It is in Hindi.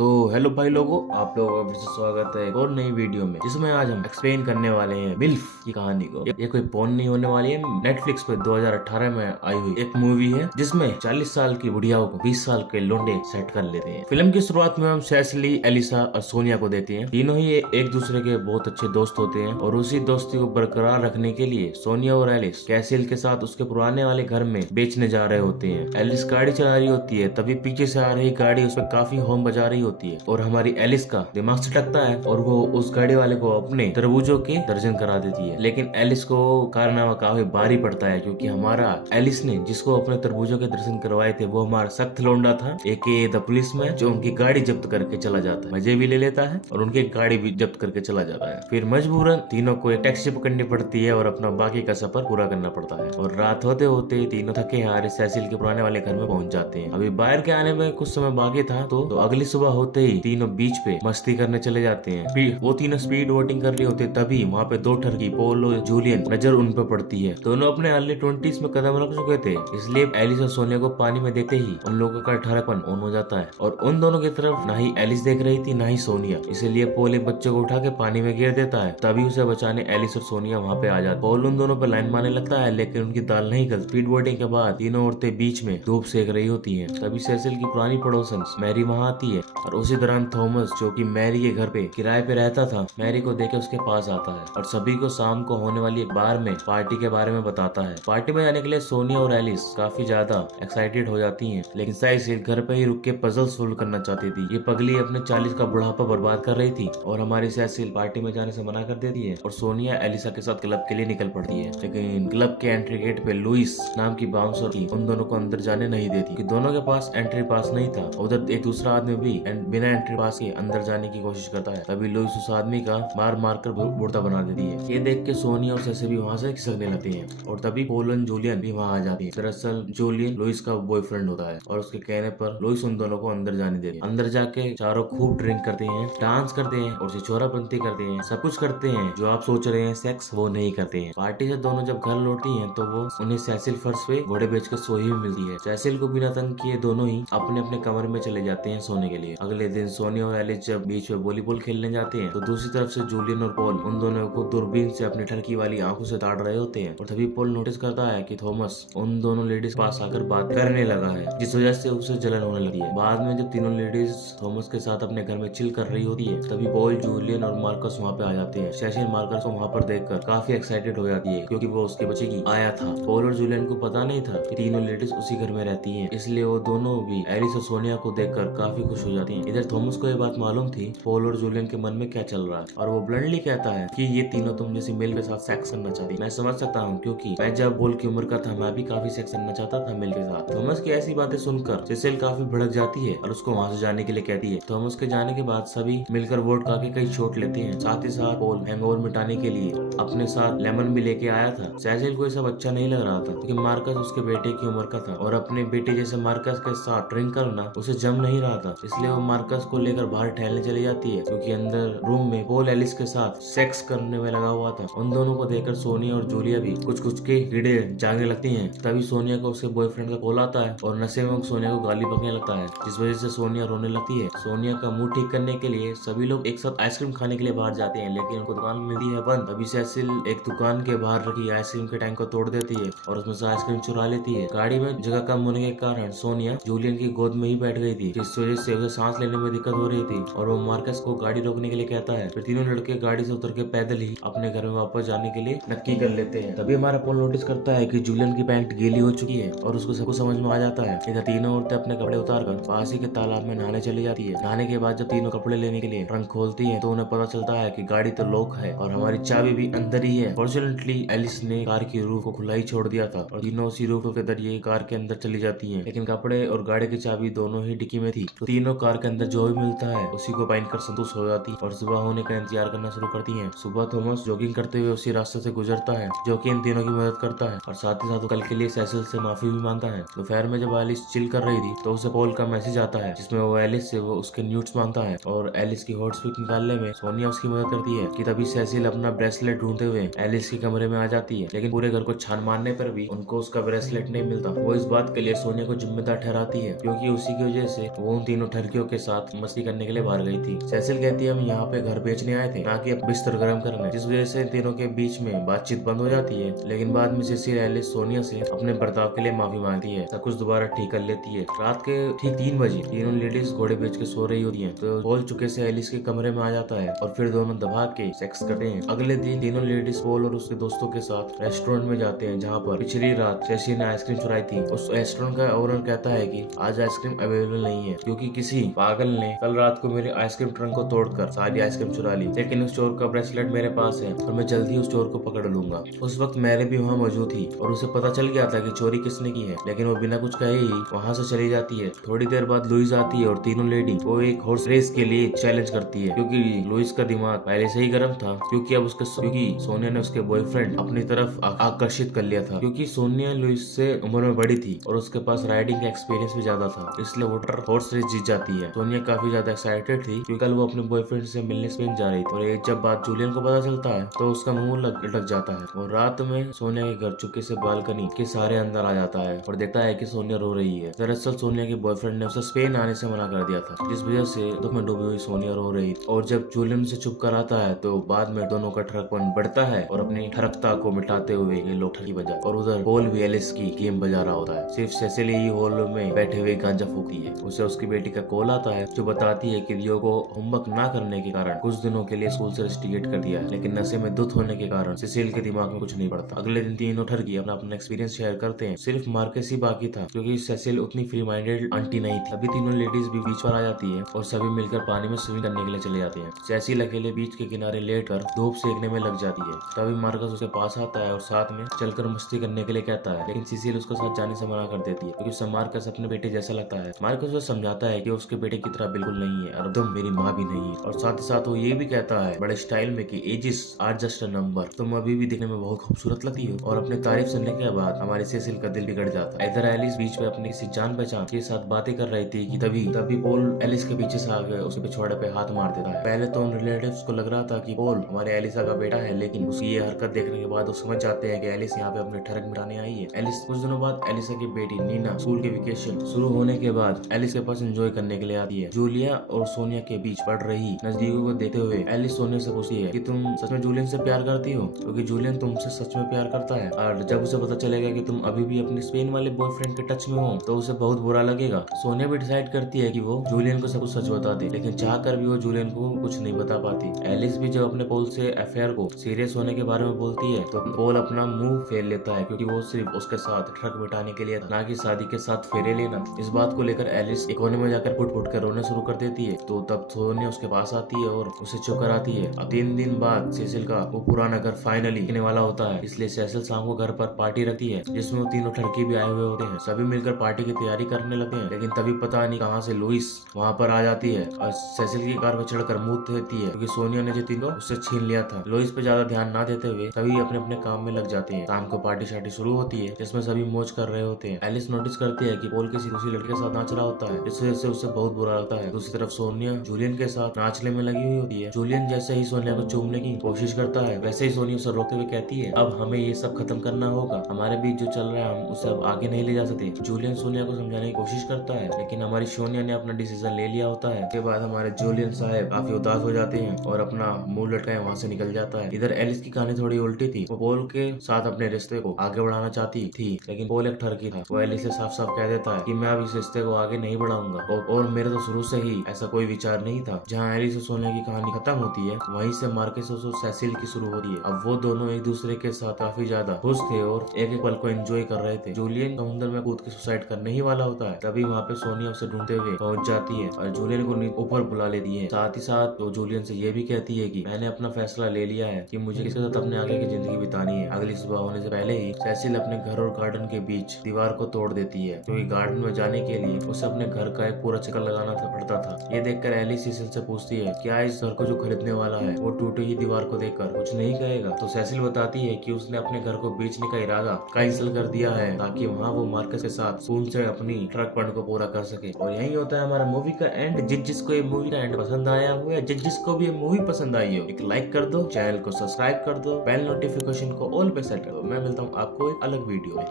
तो हेलो भाई लोगों, आप लोगों का फिर से स्वागत है एक और नई वीडियो में, जिसमें आज हम एक्सप्लेन करने वाले हैं मिल्फ की कहानी को। ये कोई पोर्न नहीं होने वाली है। नेटफ्लिक्स पे 2018 में आई हुई एक मूवी है जिसमें 40 साल की बुढ़ियाओं को 20 साल के लोंडे सेट कर लेते हैं। फिल्म की शुरुआत में हम सेसिली, एलिसा और सोनिया को देते हैं। तीनों ही एक दूसरे के बहुत अच्छे दोस्त होते हैं और उसी दोस्ती को बरकरार रखने के लिए सोनिया और एलिस कैसिल के साथ उसके पुराने वाले घर में बेचने जा रहे होते हैं। एलिस गाड़ी चला रही होती है, तभी पीछे से आ रही गाड़ी उस पर काफी हॉर्न बजा रही होती है और हमारी एलिस का दिमाग सटकता है और वो उस गाड़ी वाले को अपने तरबूजों के दर्जन करा देती है। लेकिन एलिस को कारनामा काफी भारी पड़ता है, क्योंकि हमारा एलिस ने जिसको अपने तरबूजों के दर्शन करवाए थे वो हमारा सख्त लौंडा था, एके द पुलिस में, जो उनकी गाड़ी जब्त करके चला जाता है, मजे भी ले लेता है और उनकी गाड़ी भी जब्त करके चला जाता है। फिर मजबूरन तीनों को एक टैक्सी पकड़नी पड़ती है और अपना बाकी का सफर पूरा करना पड़ता है। और रात होते होते तीनों थके हारे सेसिल के पुराने वाले घर में पहुंच जाते हैं। अभी बाहर के आने में कुछ समय बाकी था तो अगली सुबह होते ही तीनों बीच पे मस्ती करने चले जाते हैं। वो तीनों स्पीड बोटिंग कर रहे होते, तभी वहाँ पे दो ठरकी पोल और जूलियन नजर उन पर पड़ती है। दोनों अपने अर्ली 20s में कदम रख चुके थे, इसलिए एलिस और सोनिया को पानी में देते ही उन लोगों का अठारहपन ऑन हो जाता है। और उन दोनों की तरफ ना ही एलिस देख रही थी ना ही सोनिया, इसलिए पोल एक बच्चे को उठा के पानी में गिर देता है। तभी उसे बचाने एलिस और सोनिया वहाँ पे आ जाती। पोल उन दोनों पर लाइन मारने लगता है, लेकिन उनकी दाल नहीं गलती। स्पीड बोटिंग के बाद तीनों औरतें बीच में धूप सेक रही होती हैं। तभी सेसिल की पुरानी पड़ोसन मैरी वहाँ आती है और उसी दौरान थॉमस, जो कि मैरी के घर पे किराए पे रहता था, मैरी को देख के उसके पास आता है और सभी को शाम को होने वाली एक बार में पार्टी के बारे में बताता है। पार्टी में जाने के लिए सोनिया और एलिस काफी ज्यादा एक्साइटेड हो जाती हैं, लेकिन सेसिल घर पे ही रुक के पजल सोल्व करना चाहती थी। ये पगली अपने 40 का बुढ़ापा बर्बाद कर रही थी और हमारी सेसिल पार्टी में जाने से मना कर देती है और सोनिया एलिसा के साथ क्लब के लिए निकल पड़ती है। लेकिन क्लब के एंट्री गेट पे लुइस नाम की बाउंसर की उन दोनों को अंदर जाने नहीं देती, कि दोनों के पास एंट्री पास नहीं था। उधर एक दूसरा आदमी भी बिना एंट्री पास के अंदर जाने की कोशिश करता है। तभी लुइस उस आदमी का मार मार कर मुर्दा बना देती है। ये देख के सोनिया और सेसिल भी वहाँ से खिसकने लगती हैं और तभी पोलन जूलियन भी वहाँ आ जाती है। दरअसल जूलियन लुइस का बॉयफ्रेंड होता है और उसके कहने पर लुइस उन दोनों को अंदर जाने देती है। अंदर जाके चारों खूब ड्रिंक करते हैं, डांस करते हैं और छिछोरापंती करते हैं, सब कुछ करते हैं जो आप सोच रहे हैं सेक्स वो नहीं करते हैं। पार्टी से दोनों जब घर लौटती हैं तो वो उन्हें सेसिल फर्श पे घोड़े बेच कर सोई हुई मिलती है। सेसिल को बिना तंग किए दोनों ही अपने अपने कमरे में चले जाते हैं सोने के लिए। अगले दिन सोनिया और एलिस जब बीच में वॉलीबॉल खेलने जाते हैं तो दूसरी तरफ से जूलियन और पॉल उन दोनों को दूरबीन से अपनी ठरकी वाली आंखों से ताड़ रहे होते हैं। और तभी पॉल नोटिस करता है कि थॉमस उन दोनों लेडीज पास आकर बात करने लगा है, जिस वजह से उसे जलन होने लगती है। बाद में जब तीनों लेडीज थॉमस के साथ अपने घर में चिल कर रही होती है, तभी पॉल, जूलियन और मार्कस वहाँ पे आ जाते हैं। सेसिल मार्कस को वहाँ पर देखकर काफी एक्साइटेड हो जाती है, क्योंकि वो उसके बच्चे की आया था। पॉल और जूलियन को पता नहीं था कि तीनों लेडीज उसी घर में रहती हैं, इसलिए वो दोनों भी एलिस और सोनिया को देखकर काफी खुश हो जाती हैं। इधर थॉमस को ये बात मालूम थी पॉल और जूलियन के मन में क्या चल रहा है और वो ब्लंडली कहता है कि ये तीनों तुम जैसी मेल के साथ सेक्स करना चाहती। मैं समझ सकता हूँ, क्योंकि मैं जब बोल की उम्र का था मैं भी काफी सेक्स करना चाहता था मेल के साथ। थॉमस की ऐसी बातें सुनकर सेसिल काफी भड़क जाती है और उसको वहाँ से जाने के लिए कहती है। थॉमस के जाने के बाद सभी मिलकर वोडका के कई शॉट लेते हैं। साथ ही साथ पॉल हैंगओवर मिटाने के लिए अपने साथ लेमन भी लेके आया था। सेसिल को ये सब अच्छा नहीं लग रहा था, क्योंकि मार्कस उसके बेटे की उम्र का था और अपने बेटे जैसे मार्कस के साथ ड्रिंक करना उसे जम नहीं रहा था, इसलिए वो मार्कस को लेकर बाहर टहलने चली जाती है, क्योंकि अंदर रूम में पॉल एलिस के साथ सेक्स करने में लगा हुआ था। उन दोनों को देखकर सोनिया और जूलिया भी कुछ कुछ के कीड़े जागने लगती हैं। तभी सोनिया को उसके बॉयफ्रेंड का कॉल आता है और नशे में सोनिया को गाली बकने लगता है, जिस वजह से सोनिया रोने लगती है। सोनिया का मुंह ठीक करने के लिए सभी लोग एक साथ आइसक्रीम खाने के लिए बाहर जाते हैं, लेकिन उनको दुकान मिलती है बंद। तभी सेसिल एक दुकान के बाहर रखी आइसक्रीम के टैंक को तोड़ देती है और उसमें से आइसक्रीम चुरा लेती है। गाड़ी में जगह कम होने के कारण सोनिया जूलियन की गोद में ही बैठ गई थी, जिस वजह से उसे सांस लेने में दिक्कत हो रही थी और वो मार्कस को गाड़ी रोकने के लिए कहता है। फिर तीनों लड़के गाड़ी से उतर के पैदल ही अपने घर में वापस जाने के लिए नक्की कर लेते हैं। तभी हमारा पॉल नोटिस करता है कि जूलियन की पैंट गीली हो चुकी है और उसको सब कुछ समझ में आ जाता है। इधर तीनों औरतें अपने कपड़े उतारकर पास ही के तालाब में नहाने चली जाती है। नहाने के बाद जब तीनों कपड़े लेने के लिए ट्रंक खोलती है तो उन्हें पता चलता है कि गाड़ी तो लॉक है और हमारी चाबी भी अंदर ही है। फॉर्चुनेटली एलिस ने कार की रूफ को खुला ही छोड़ दिया था और तीनों उसी रूफ के जरिए कार के अंदर चली जाती हैं, लेकिन कपड़े और गाड़ी की चाबी दोनों ही डिक्की में थी। तो तीनों कार के अंदर जो भी मिलता है उसी को पहनकर संतुष्ट हो जाती और सुबह होने का इंतजार करना शुरू करती हैं। सुबह थॉमस जॉगिंग करते हुए उसी रास्ते से गुजरता है, जो कि इन तीनों की मदद करता है और साथ ही साथ कल के लिए सेसिल से माफी भी मांगता है। दोपहर में जब एलिस चिल कर रही थी तो उसे पॉल का मैसेज आता है, जिसमें वो एलिस से वो उसके न्यूड्स मांगता है और एलिस की हॉट पिक निकालने में सोनिया उसकी मदद करती है। कि तभी सेसिल अपना ब्रेसलेट ढूंढते हुए एलिस के कमरे में आ जाती है, लेकिन पूरे घर को छान मारने पर भी उनको उसका ब्रेसलेट नहीं मिलता। वो इस बात के लिए सोनिया को जिम्मेदार ठहराती है, क्योंकि उसी की वजह से वो उन तीनों ठरकियों के साथ मस्ती करने के लिए बाहर गई थी। सेसिल कहती है हम यहाँ पे घर बेचने आए थे, ना कि बिस्तर गर्म करने, जिस वजह से तीनों के बीच में बातचीत बंद हो जाती है। लेकिन बाद में सेसिल एलिस सोनिया से अपने बर्ताव के लिए माफी मांगती है, सब कुछ दोबारा ठीक कर लेती है। रात के ठीक 3 बजे तीनों लेडीज घोड़े बेच के सो रही होती है, तो पोल चुके से एलिस के कमरे में आ जाता है और फिर दोनों दबा के सेक्स करते हैं। अगले दिन तीनों लेडीज पोल और उसके दोस्तों के साथ रेस्टोरेंट में जाते हैं, जहाँ पर पिछली रात सेसिल ने आइसक्रीम चुराई थी। उस रेस्टोरेंट का ओनर कहता है कि आज आइसक्रीम अवेलेबल नहीं है, क्योंकि किसी पागल ने कल रात को मेरे आइसक्रीम ट्रंक को तोड़कर सारी आइसक्रीम चुरा ली। लेकिन उस चोर का ब्रेसलेट मेरे पास है और मैं जल्दी उस चोर को पकड़ लूंगा। उस वक्त मैरी भी वहाँ मौजूद थी और उसे पता चल गया था कि चोरी किसने की है, लेकिन वो बिना कुछ कहे ही वहाँ से चली जाती है। थोड़ी देर बाद लुइस आती है और तीनों लेडी वो एक हॉर्स रेस के लिए चैलेंज करती है, क्योंकि लुइस का दिमाग पहले से ही गर्म था, क्योंकि सोनिया ने उसके बॉयफ्रेंड अपनी तरफ आकर्षित कर लिया था। क्योंकि सोनिया लुइस से उम्र में बड़ी थी और उसके पास राइडिंग का एक्सपीरियंस भी ज्यादा था, इसलिए वो हॉर्स रेस जीत जाती है। सोनिया काफी ज्यादा एक्साइटेड थी क्योंकि कल वो अपने बॉयफ्रेंड से मिलने स्पेन जा रही थी, और जब बात जूलियन को पता चलता है तो उसका मुंह लटक जाता है। और रात में सोनिया के घर चुपके से बालकनी के सारे अंदर आ जाता है और देखता है कि सोनिया रो रही है। दरअसल सोनिया के बॉयफ्रेंड ने उसे स्पेन आने से मना कर दिया था, जिस वजह से दुख में डूबी हुई सोनिया रो रही थी। और जब जूलियन से चुप कर आता है तो बाद में दोनों का ठरकपन बढ़ता है और अपनी ठरकता को मिटाते हुए ये लोग ठगी बजा, और उधर पोल भी एलिस की गेम बजा रहा होता है। सिर्फ सेसिली ही हॉल में बैठे हुए गांजा फूकती है। उसे उसकी बेटी का कॉल आता है जो बताती है कि लियो को होमवर्क ना करने के कारण कुछ दिनों के लिए स्कूल से रेस्टिकेट कर दिया है, लेकिन नशे में धुत होने के कारण सेसिल के दिमाग में कुछ नहीं पड़ता। अगले दिन तीनों ठगी अपना एक्सपीरियंस शेयर करते हैं। सिर्फ मार्कस ही बाकी था, क्योंकि सेसिल उतनी फ्री माइंडेड आंटी नहीं थी। अभी तीनों लेडीज भी बीच पर आ जाती है और सभी मिलकर पानी में स्विमिंग करने के लिए चले जाते हैं। सेसिल अकेले बीच के किनारे लेटकर धूप सेकने में लग जाती है। तभी मार्कस उसके पास आता है और साथ में चलकर मस्ती करने के लिए कहता है, लेकिन सेसिल उसके साथ जाने से मना कर देती है, क्योंकि उसे मार्कस अपने बेटे जैसा लगता है। मार्कस उसे समझाता है कि उसके बेटे की तरह बिल्कुल नहीं है और तुम मेरी माँ भी नहीं है, और साथ ही साथ वो ये भी कहता है बड़े स्टाइल में कि ages are just a number, तुम अभी भी दिखने में बहुत खूबसूरत लगती हो। और अपने तारीफ सुनने के बाद हमारी सेसिल का दिल बिगड़ जाता है। इधर एलिस बीच में अपनी किसी जान पहचान के साथ बातें कर रही थी कि तभी पोल एलिस के पीछे से आ गए उसके पिछवाड़े पे हाथ मार देता है। पहले तो उन रिलेटिव्स को लग रहा था कि पोल हमारे एलिसा का बेटा है, लेकिन उसकी ये हरकत देखने के बाद वो समझ जाते हैं कि एलिस यहाँ पे अपने ठरक मिटाने आई है। एलिस कुछ दिनों बाद एलिसा की बेटी नीना स्कूल के वेकेशन शुरू होने के बाद एलिस के पास एंजॉय करने के लिए आती है। जूलिया और सोनिया के बीच बढ़ रही नजदीकों को देखते हुए एलिस सोनिया से पूछती है कि तुम सच में जूलियन से प्यार करती हो, क्योंकि जूलियन तुमसे सच में प्यार करता है, और जब उसे पता चलेगा कि तुम अभी भी अपने स्पेन वाले बॉयफ्रेंड के टच में हो तो उसे बहुत बुरा लगेगा। सोनिया भी डिसाइड करती है कि वो जूलियन को सब कुछ सच बता दे, लेकिन चाह कर भी वो जूलियन को कुछ नहीं बता पाती। एलिस भी जब अपने पोल से अफेयर को सीरियस होने के बारे में बोलती है तो पोल अपना मुंह फेर लेता है, क्योंकि वो सिर्फ उसके साथ ट्रक मिटाने के लिए था, ना कि शादी के साथ फेरे लेना। इस बात को लेकर एलिस एक कोने में जाकर फुट कर रोने शुरू कर देती है। तो तब सोनिया उसके पास आती है और उसे चुप कराती है। अब 3 दिन बाद सेसिल का वो पुराना घर फाइनली दिखने वाला होता है, इसलिए सेसिल शाम को घर पर पार्टी रखती है, जिसमें वो तीनों लड़के भी आए हुए होते हैं। सभी मिलकर पार्टी की तैयारी करने लगते हैं, लेकिन तभी पता नहीं कहां से लुइस वहां पर आ जाती है और सेसिल की कार पर चढ़कर मुंह देती है, क्योंकि सोनिया ने जितिन को उससे छीन लिया था। लुइस पे ज्यादा ध्यान ना देते हुए सभी अपने अपने काम में लग जाते हैं। शाम को पार्टी शार्टी शुरू होती है, जिसमें सभी मौज कर रहे होते हैं। एलिस नोटिस करती है कि पोल किसी दूसरी लड़के के साथ नाच रहा होता है, जिस वजह से उसे बहुत बुरा लगता है। दूसरी तरफ सोनिया जूलियन के साथ नाचने में लगी हुई होती है। जूलियन जैसे ही सोनिया को चूमने की कोशिश करता है, वैसे ही सोनिया उसे रोकते हुए कहती है, अब हमें ये सब खत्म करना होगा, हमारे बीच जो चल रहा है हम उसे अब आगे नहीं ले जा सकते। जूलियन सोनिया को समझाने की कोशिश करता है, लेकिन हमारी सोनिया ने अपना डिसीजन ले लिया होता है। इसके बाद हमारे जूलियन साहब काफी उदास हो जाते हैं और अपना मुंह लटकाए वहाँ से निकल जाता है। इधर एलिस की कहानी थोड़ी उल्टी थी। वो पोल के साथ अपने रिश्ते को आगे बढ़ाना चाहती थी, लेकिन पोल एक ठरकी था। वो एलिस से साफ साफ कह देता है कि मैं अब इस रिश्ते को आगे नहीं बढ़ाऊंगा, और मेरे तो शुरू से ही ऐसा कोई विचार नहीं था। जहाँ एलिस और सोनिया की कहानी खत्म होती है, वहीं से मार्कस और सेसिल की शुरू होती है। अब वो दोनों एक दूसरे के साथ काफी ज्यादा खुश थे और एक एक पल को एंजॉय कर रहे थे। जूलियन समुद्र में कूद के सुसाइड करने ही वाला होता है, तभी वहाँ पे सोनिया उसे ढूंढते हुए पहुंच जाती है और जूलियन को ऊपर बुला लेती है। साथ ही साथ तो जूलियन से ये भी कहती है कि मैंने अपना फैसला ले लिया है कि मुझे किसके साथ अपने आगे की जिंदगी बितानी है। अगली सुबह होने से पहले ही सेसिल अपने घर और गार्डन के बीच दीवार को तोड़ देती है, क्योंकि गार्डन में जाने के लिए उसे अपने घर का एक पूरा चक्कर लगाना पड़ता था। ये देखकर एलिस सेसिल से पूछती है, क्या इस घर को जो खरीदने वाला है वो टूटी हुई दीवार को देखकर कुछ नहीं कहेगा? तो सेसिल बताती है कि उसने अपने घर को बेचने का इरादा कैंसिल कर दिया है, ताकि वहाँ वो मार्कस के साथ सुन से अपनी ट्रक फंड को पूरा कर सके। और यही होता है हमारा मूवी का एंड। जिसको ये मूवी का एंड पसंद आया हुआ है, जिसको भी ये मूवी पसंद आई हो, एक लाइक कर दो, चैनल को सब्सक्राइब कर दो, बेल नोटिफिकेशन को ऑल पे सेट कर दो। मैं मिलता हूँ आपको एक अलग वीडियो में।